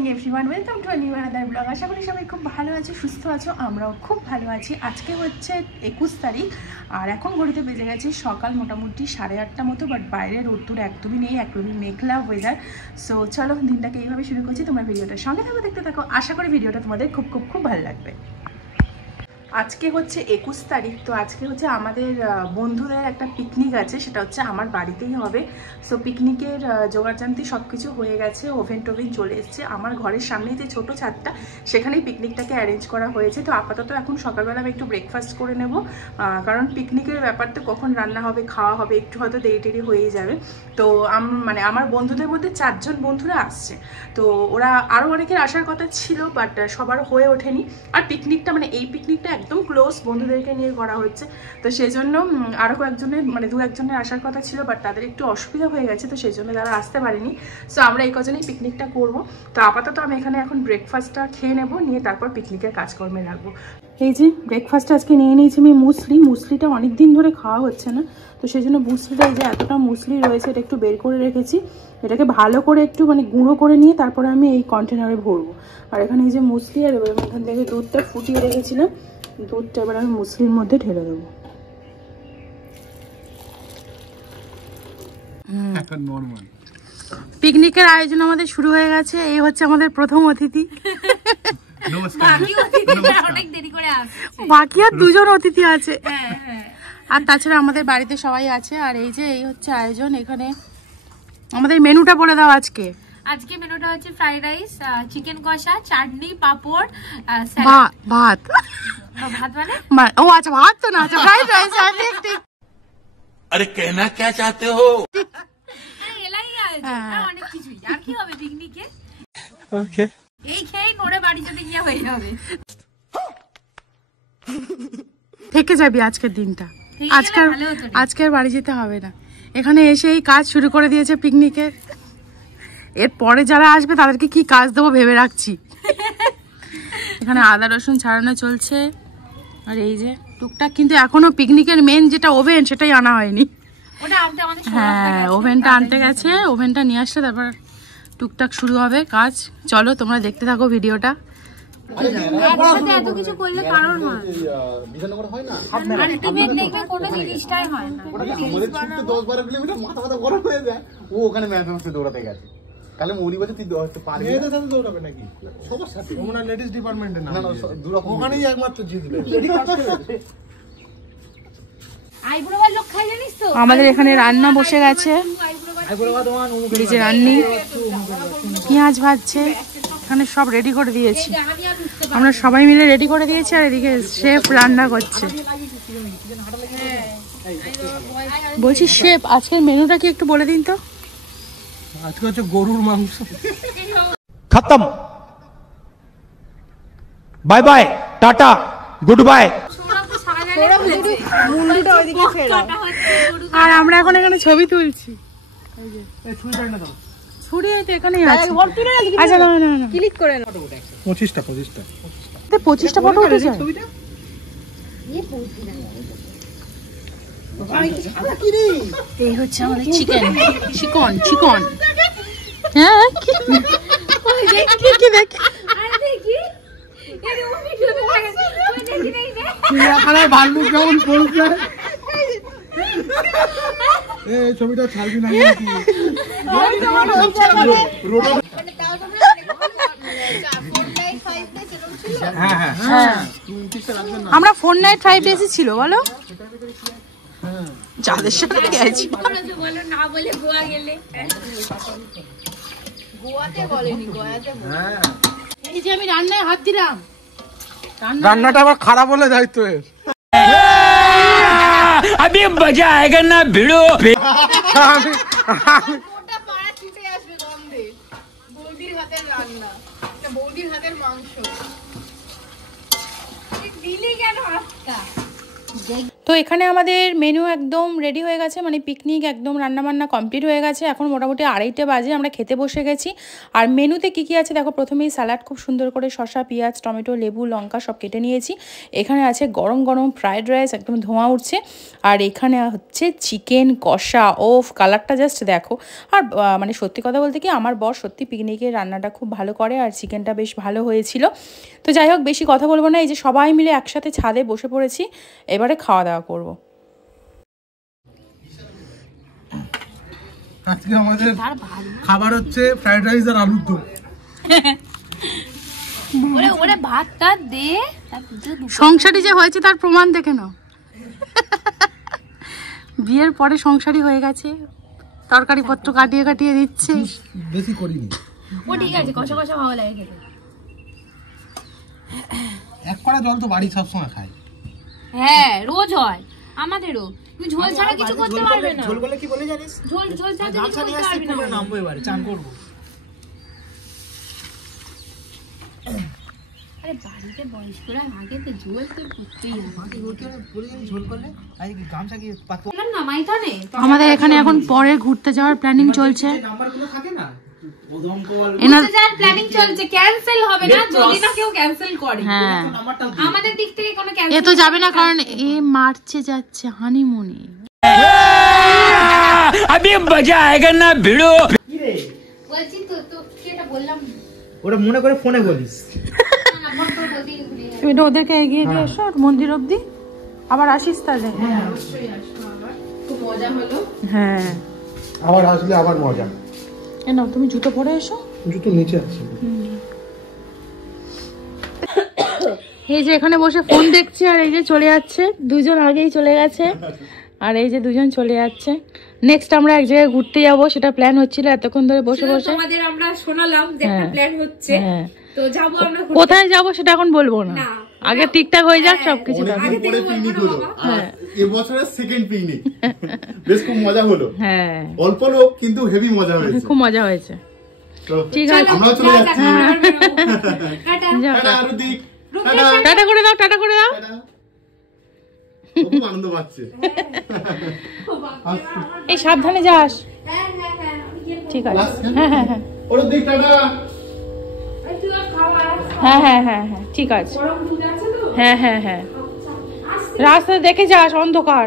Morning everyone, welcome to new another blog. আশা করি সবাই খুব ভালো আছো, সুস্থ আছো। আমরাও খুব ভালো আছি। আজকে হচ্ছে 21 তারিখ আর এখন ঘড়িতে বেজে গেছে সকাল মোটামুটি 8:30 মতো। বাট বাইরে রোদ্দুর একদমই নেই, একদমই মেঘলা ওয়েদার। সো চলো দিনটাকে এইভাবে শুরু করছি। তোমরা ভিডিওটার সঙ্গে থাকো, দেখতে থাকো। আশা করি ভিডিওটা তোমাদের খুব খুব খুব ভালো লাগবে। আজকে হচ্ছে 21 তারিখ। তো আজকে হচ্ছে আমাদের বন্ধুদের একটা পিকনিক আছে, সেটা হচ্ছে আমার বাড়িতেই হবে। সো পিকনিকের জোগাড়জান্তি সব কিছু হয়ে গেছে, ওভেন টোভেন চলে এসছে। আমার ঘরের সামনেই যে ছোটো ছাদটা, সেখানেই পিকনিকটাকে অ্যারেঞ্জ করা হয়েছে। তো আপাতত এখন সকালবেলা আমি একটু ব্রেকফাস্ট করে নেব, কারণ পিকনিকের ব্যাপারটা কখন রান্না হবে, খাওয়া হবে, একটু হয়তো দেরি হয়েই যাবে। তো মানে আমার বন্ধুদের মধ্যে 4 জন বন্ধুরা আসছে। তো ওরা আরও অনেকের আসার কথা ছিল, বাট সবার হয়ে ওঠেনি। আর পিকনিকটা মানে এই পিকনিকটা একদম ক্লোজ বন্ধুদেরকে নিয়ে করা হচ্ছে। তো সেই জন্য আরও কয়েকজনের মানে 2-1 জনের আসার কথা ছিল, বাট তাদের একটু অসুবিধা হয়ে গেছে। তো সেই জন্য তারা আসতে পারেনি। সো আমরা এই কজনেই পিকনিকটা করব। তো আপাতত আমি এখানে এখন ব্রেকফাস্টটা খেয়ে নেব, নিয়ে তারপর পিকনিকের কাজকর্মে লাগবো। এই যে ব্রেকফাস্টটা আজকে নিয়ে নিয়েছি আমি মুসলিটা অনেক দিন ধরে খাওয়া হচ্ছে না। তো সেই জন্য মুসলিটা, এই যে এতটা মুসলি রয়েছে, এটা একটু বের করে রেখেছি। এটাকে ভালো করে একটু মানে গুঁড়ো করে নিয়ে তারপরে আমি এই কন্টেনারে ভরবো। আর এখানে এই যে মুসলি, আর এবার এখান থেকে দুধটা ফুটিয়ে রেখেছিলাম, দুধটা এবার আমি মুসলির মধ্যে ঢেলে দেবো। পিকনিকের আয়োজন আমাদের শুরু হয়ে গেছে। এই হচ্ছে আমাদের প্রথম অতিথি। বাকি আর 2 জন অতিথি আছে, আর তাছাড়া আমাদের বাড়িতে সবাই আছে। আর এই যে এই হচ্ছে আয়োজন। এখানে আমাদের মেনুটা বলে দাও। আজকে মেনুটা হচ্ছে ফ্রাইড রাইস, চিকেন কষা, চাটনি, পাপড়, ভাত মানে ও আচ্ছা, ভাত তো না, ফ্রাইড রাইস। আরে कहना क्या चाहते हो? অনেক কিছুই আর কি হবে পিকনিকে। ওকে, এই খেয়ে নড়ে বাড়ি যেতে গিয়ে হয়ে যাবে। থেকে যাবি আজকের দিনটা, আজকের বাড়ি যেতে হবে না। এখানে এসেই কাজ শুরু করে দিয়েছে পিকনিকের। এর পরে যারা আসবে তাদেরকে কি কাজ দেবো ভেবে রাখছি। এখানে আদা রসুন ছাড়ানো চলছে। আর এই যে টুকটাক, কিন্তু এখনো পিকনিকের মেন যেটা ওভেন, সেটাই আনা হয়নি। হ্যাঁ, ওভেনটা আনতে গেছে। ওভেনটা নিয়ে আসলে তারপর টুকটাক শুরু হবে কাজ। চলো তোমরা দেখতে থাকো ভিডিওটা। এত কিছু করলে কারণ হয় না, আলটিমেট দেখবে কোনো জিনিসটাই হয় না। 10-12 কিলোমিটার মাথা গরম হয়ে যায়। ও ওখানে ম্যাথমেটিক্সে দৌড়াতে গেছে। কালে মৌরি বলছে তুই পারবি না। এদের সাথে দৌড়াবে নাকি? সবার সাথে। ওমনা লেডিস ডিপার্টমেন্টে না, ওখানেই একমাত্র জিতবে। আমাদের এখানে রান্না বসে গেছে। যে রান্নি পেঁয়াজ ভাজছে, এখানে সব রেডি করে দিয়েছি। আমরা সবাই মিলে রেডি করে দিয়েছি। আর এদিকে শেফ রান্না করছে। বলছি শেফ, আজকের মেনুটা কি একটু বলে দিন তো। আজকে হচ্ছে গরুর মাংস। खत्म, bye bye, ta-ta, good bye. আর আমরা এখন এখানে ছবি তুলছি। ছুরি তো এখানেই আছে। আচ্ছা না না না, ক্লিক করে নাও। 25টা 25টা ফটো উঠেছে। এই হচ্ছে আমাদের চিকেন। হ্যাঁ ভাল্লুক কেমন পড়ছে। এই ছবিটা ছাড়বি না নাকি? আমরা 4 নাইট 5 ডেজ ছিল বলো, যাদের সাথে গেছি। না বলে গোয়া গেলে, গোয়াতে বলেনি, গোয়াতে বলে। এই যে আমি রান্নায় হাত দিলাম, রান্নাটা আবার খারাপ হলে দায়িত্ব এর। अभी मजा आएगा ना भिड़ो। ওটা পাড়া ছুটে আসবে গন্ধে। বৌদির হাতের রান্না, বৌদির হাতের মাংস। দিলি কেন হাতটা? তো তো এখানে আমাদের মেনু একদম রেডি হয়ে গেছে, মানে পিকনিক একদম রান্নাবান্না কমপ্লিট হয়ে গেছে। এখন মোটামুটি 2:30 বাজে, আমরা খেতে বসে গেছি। আর মেনুতে কি কি আছে দেখো, প্রথমেই স্যালাড খুব সুন্দর করে শসা, পেঁয়াজ, টমেটো, লেবু, লঙ্কা সব কেটে নিয়েছি। এখানে আছে গরম গরম ফ্রাইড রাইস, একদম ধোঁয়া উঠছে। আর এখানে হচ্ছে চিকেন কষা, ওফ কালারটা জাস্ট দেখো। আর মানে সত্যি কথা বলতে কি, আমার বর সত্যি পিকনিকের রান্নাটা খুব ভালো করে, আর চিকেনটা বেশ ভালো হয়েছিল। তো যাই হোক, বেশি কথা বলবো না, এই যে সবাই মিলে একসাথে ছাদে বসে পড়েছি, এবারে খাওয়া দাওয়া করবো। আজকে আমাদের খাবার হচ্ছে ফ্রাইড রাইস আর আলুর দম। ওরে ভাতটা দে, সংসারী যে হয়েছে তার প্রমাণ দেখে নাও। বিয়ের পরে সংসারী হয়ে গেছে, তরকারি পত্র কাটিয়ে কাটিয়ে দিচ্ছে। বেশি করিনি। ও ঠিক আছে, কষা কষা ভালো লাগে খেতে। এক কড়া জল তো বাড়ি সবসময় খাই। হ্যাঁ রোজ হয় আমাদেরও। তুই ঝোল ছাড়া কিছু করতে পারবে না। ঝোল বলে কি বলে জানিস? ঝোল ছাড়া কিছু করতে পারবি না। নামবো এবারে চান করব। আরে বাড়িতে বয়স্করা আগে তো ঝোল তো করতেই হবে। আমাকে রুটি আর বলে ঝোল করলে আই গামছা কি পাতবো না মাইথানে। আমাদের এখানে এখন পরে ঘুরতে যাওয়ার প্ল্যানিং চলছে। নাম্বারগুলো থাকে না প্রথম কল ঘুরতে যাওয়ার প্ল্যানিং চলছে, ক্যান্সেল হবে না যদি না কেউ ক্যান্সেল করে। হ্যাঁ, নাম্বারটা আমাদের দিক থেকে কোনো এ ক্যান্সেল তো যাবে না, কারণ এ মার্চে যাচ্ছে হানিমুনে। अभी मजा आएगा ना भिड़ो। কি রে বলছি তো কি এটা বললাম ওটা মনে করে ফোনে বলিস। না বল বলতে ভুলে গেছি। তুমি ওদেরকে এগিয়ে দিয়ে এসো মন্দির অবধি, আবার আসিস তাহলে। খুব মজা হলো। হ্যাঁ, আবার আসলে আবার মজা। এ নাও তুমি জুতো পরে এসো। জুতো নিচে আছে। এই যে এখানে বসে ফোন দেখছি, আর এই যে চলে যাচ্ছে দুজন, আগেই চলে গেছে, আর এই যে দুজন চলে যাচ্ছে। নেক্সট আমরা এক জায়গায় ঘুরতে যাবো, সেটা প্ল্যান হচ্ছিল এতক্ষণ ধরে বসে বসে। তোমাদের আমরা শোনালাম যে একটা প্ল্যান হচ্ছে, হ্যাঁ, তো যাবো আমরা। কোথায় যাবো সেটা এখন বলবো না, না, আগে ঠিকঠাক হয়ে যাক সবকিছু। অনেকদিন পরে পিকনিক হলো, আর এবছরের সেকেন্ড পিকনিক। বেশ খুব মজা হলো। হ্যাঁ, অল্প লোক কিন্তু হেভি মজা হয়েছে। খুব মজা হয়েছে। তো ঠিক আছে, আমরাও চলে যাচ্ছি। যাও। টাটা আরতি, টাটা। টাটা করে দাও, টাটা করে দাও। টাটা। ও খুব আনন্দ পাচ্ছে। এই সাবধানে যাস। ঠিক আছে, হ্যাঁ হ্যাঁ হ্যাঁ ওর দিক টাটা। হ্যাঁ হ্যাঁ হ্যাঁ হ্যাঁ ঠিক আছে। হ্যাঁ হ্যাঁ হ্যাঁ, রাস্তা দেখে যাস, অন্ধকার।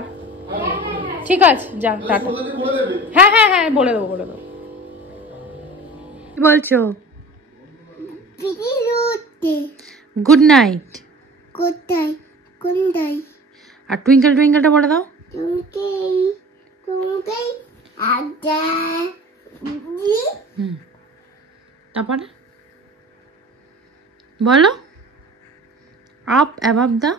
ঠিক আছে, যা টাটা। বলে দেবে। হ্যাঁ হ্যাঁ হ্যাঁ বলে দেবো, বলে দেবো। কি বলছো? Good night. আর টুইঙ্কেল টুইঙ্কেলটা বলে দাও। তারপরে বলো আপ অ্যাবাভ দা।